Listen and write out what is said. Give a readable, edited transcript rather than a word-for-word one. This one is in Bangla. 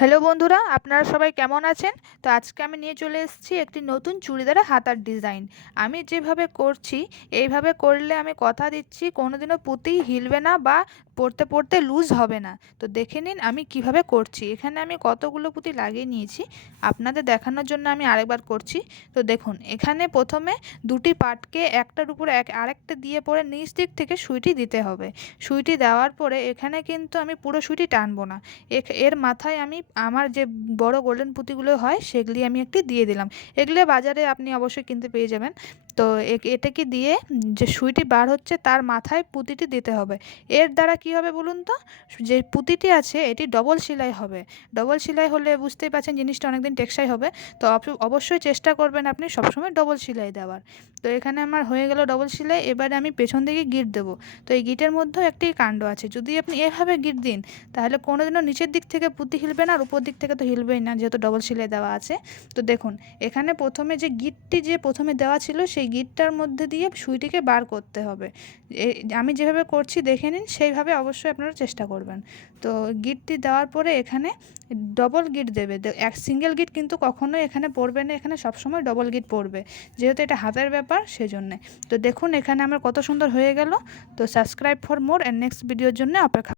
হ্যালো বন্ধুরা, আপনারা সবাই কেমন আছেন? তো আজকে আমি নিয়ে চলে এসেছি একটি নতুন চুড়িদারের হাতার ডিজাইন। আমি যেভাবে করছি এইভাবে করলে আমি কথা দিচ্ছি কোনোদিনও পুঁতি হিলবে না বা পরতে পরতে লুজ হবে না। তো দেখে নিন আমি কিভাবে করছি। এখানে আমি কতগুলো পুঁতি লাগিয়ে নিয়েছি, আপনাদের দেখানোর জন্য আমি আরেকবার করছি। তো দেখুন, এখানে প্রথমে দুটি পাটকে একটার উপর আরেকটা দিয়ে পরে নিচ দিক থেকে সুইটি দিতে হবে। সুইটি দেওয়ার পরে এখানে কিন্তু আমি পুরো সুইটি টানবো না। এর মাথায় আমি আমার যে বড় গোল্ডেন পুঁতিগুলো হয় সেগুলি আমি একটি দিয়ে দিলাম। এগুলো বাজারে আপনি অবশ্যই কিনতে পেয়ে যাবেন। তো এটাকে দিয়ে যে সুইটি বার হচ্ছে তার মাথায় পুঁতিটি দিতে হবে। এর দ্বারা কি হবে বলুন তো, যে পুঁতিটি আছে এটি ডবল সেলাই হবে। ডবল সেলাই হলে বুঝতেই পারছেন জিনিসটা অনেকদিন টেকসই হবে। তো অবশ্যই চেষ্টা করবেন আপনি সবসময় ডবল সেলাই দেওয়ার। তো এখানে আমার হয়ে গেল ডবল সেলাই। এবারে আমি পেছন দিকে গিট দেবো। তো এই গিটের মধ্যেও একটি কাণ্ড আছে, যদি আপনি এভাবে গিট দিন তাহলে কোনোদিনও নিচের দিক থেকে পুঁতি হিলবে না, আর উপর দিক থেকে তো হিলবেই না যেহেতু ডবল সেলাই দেওয়া আছে। তো দেখুন, এখানে প্রথমে যে গিটটি যে প্রথমে দেওয়া ছিল সেই গিটটার মধ্যে দিয়ে সুইটিকে বার করতে হবে। আমি যেভাবে করছি দেখে নিন, সেইভাবে অবশ্যই আপনারা চেষ্টা করবেন। তো গিটটি দেওয়ার পরে এখানে ডবল গিট দেবে। এক সিঙ্গেল গিট কিন্তু কখনোই এখানে পড়বে না, এখানে সবসময় ডবল গিট পড়বে, যেহেতু এটা হাতের ব্যাপার সেজন্যে। তো দেখুন এখানে আমার কত সুন্দর হয়ে গেল। তো subscribe for more and next ভিডিওর জন্য অপেক্ষা।